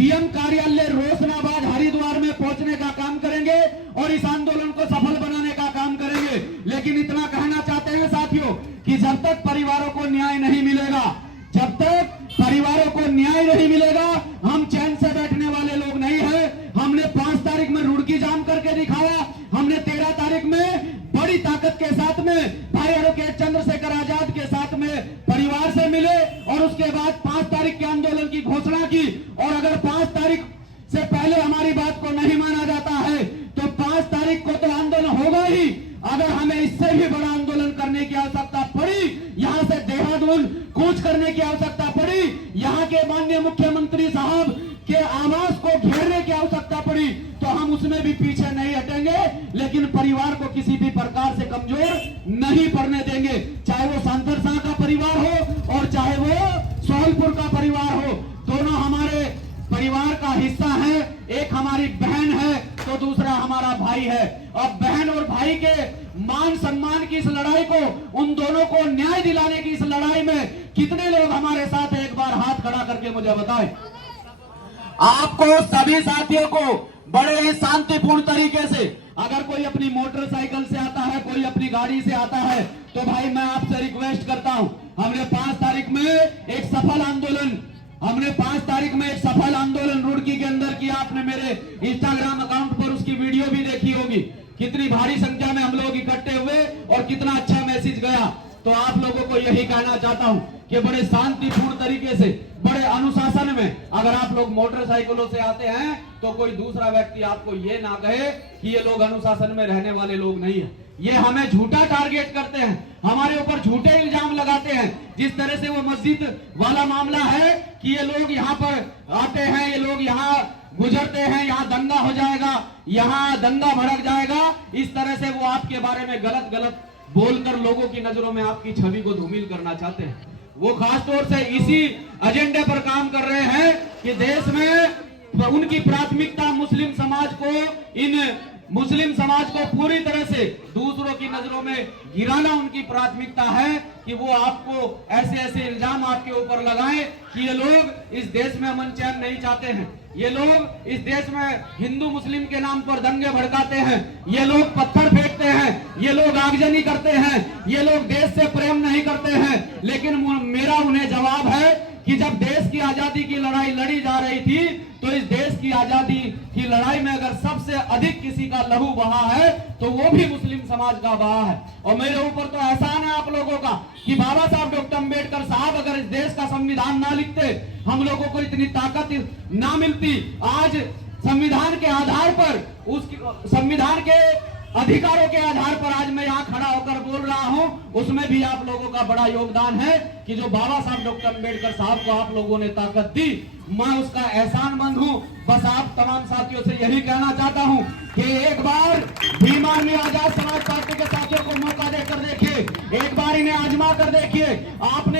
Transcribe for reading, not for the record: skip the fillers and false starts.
DM कार्यालय रोशनाबाद हरिद्वार में पहुंचने का काम करेंगे और इस आंदोलन को सफल बनाने का काम करेंगे। लेकिन इतना कहना चाहते हैं साथियों कि जब तक परिवारों को न्याय नहीं मिलेगा, जब तक परिवारों को न्याय नहीं मिलेगा, हम चैन से बैठने वाले लोग नहीं है। हमने 5 तारीख में रुड़की जाम करके दिखाया, हमने 13 तारीख में बड़ी ताकत के साथ में भाई एडवोकेट चंद्रशेखर आजाद के साथ में परिवार से मिले और उसके बाद 5 तारीख के आंदोलन की घोषणा की। और अगर 5 तारीख से पहले हमारी बात को नहीं माना जाता है तो 5 तारीख को तो आंदोलन होगा ही। अगर हमें इससे भी बड़ा आंदोलन करने की आवश्यकता पड़ी, यहां से देहरादून कूच करने की आवश्यकता पड़ी, यहां के माननीय मुख्यमंत्री साहब के आवास को घेरने की आवश्यकता पड़ी, तो हम उसमें भी पीछे नहीं हटेंगे। लेकिन परिवार को किसी भी प्रकार से कमजोर नहीं पड़ने देंगे, चाहे वो सांसद शाह का परिवार हो और चाहे वो सोहलपुर का परिवार हो। दोनों हमारे परिवार का हिस्सा है। एक हमारी बहन है तो दूसरा हमारा भाई है। अब बहन और भाई के मान सम्मान की इस लड़ाई को, उन दोनों को न्याय दिलाने की इस लड़ाई में कितने लोग हमारे साथ हैं, एक बार हाथ खड़ा करके मुझे बताएं। आपको सभी साथियों को बड़े ही शांतिपूर्ण तरीके से, अगर कोई अपनी मोटरसाइकिल से आता है, कोई अपनी गाड़ी से आता है, तो भाई मैं आपसे रिक्वेस्ट करता हूं, हमने 5 तारीख में एक सफल आंदोलन रुड़की के अंदर किया। आपने मेरे इंस्टाग्राम अकाउंट पर उसकी वीडियो भी देखी होगी, कितनी भारी संख्या में हम लोग इकट्ठे हुए और कितना अच्छा मैसेज गया। तो आप लोगों को यही कहना चाहता हूं कि बड़े शांतिपूर्ण तरीके से, बड़े अनुशासन में, अगर आप लोग मोटरसाइकिलों से आते हैं तो कोई दूसरा व्यक्ति आपको ये ना कहे कि ये लोग अनुशासन में रहने वाले लोग नहीं है। ये हमें झूठा टारगेट करते हैं, हमारे ऊपर झूठे इल्जाम लगाते हैं। जिस तरह से वो मस्जिद वाला मामला है कि ये लोग यहाँ पर आते हैं, ये लोग यहाँ गुजरते हैं, यहाँ दंगा हो जाएगा, यहाँ दंगा भड़क जाएगा, इस तरह से वो आपके बारे में गलत गलत बोलकर लोगों की नजरों में आपकी छवि को धूमिल करना चाहते हैं। वो खासतौर से इसी एजेंडे पर काम कर रहे हैं कि देश में उनकी प्राथमिकता मुस्लिम समाज को, इन मुस्लिम समाज को पूरी तरह से दूसरों की नजरों में गिराना उनकी प्राथमिकता है कि वो आपको ऐसे ऐसे इल्जाम आपके ऊपर लगाएं कि ये लोग इस देश में अमन चैन नहीं चाहते हैं, ये लोग इस देश में हिंदू मुस्लिम के नाम पर दंगे भड़काते हैं, ये लोग पत्थर फेंकते हैं, ये लोग आगजनी करते हैं, ये लोग देश से प्रेम नहीं करते हैं। लेकिन मेरा उन्हें जवाब है कि जब देश की आजादी की लड़ाई लड़ी जा रही थी तो इस देश की आजादी की लड़ाई में अगर सबसे अधिक किसी का लहू बहा है तो वो भी मुस्लिम समाज का बहा है। और मेरे ऊपर तो एहसान है आप लोगों का कि बाबा साहब डॉक्टर अम्बेडकर साहब अगर इस देश का संविधान ना लिखते, हम लोगों को इतनी ताकत ना मिलती। आज संविधान के आधार पर, उस संविधान के अधिकारों के आधार पर आज मैं यहाँ खड़ा होकर बोल रहा हूँ, उसमें भी आप लोगों का बड़ा योगदान है कि जो बाबा साहब डॉक्टर अम्बेडकर साहब को आप लोगों ने ताकत दी, मैं उसका एहसानमंद हूँ। बस आप तमाम साथियों से यही कहना चाहता हूँ कि एक बार भीमानी आजाद समाज पार्टी के साथियों को मौका देकर देखिए, एक बार इन्हें आजमा कर देखिए। आपने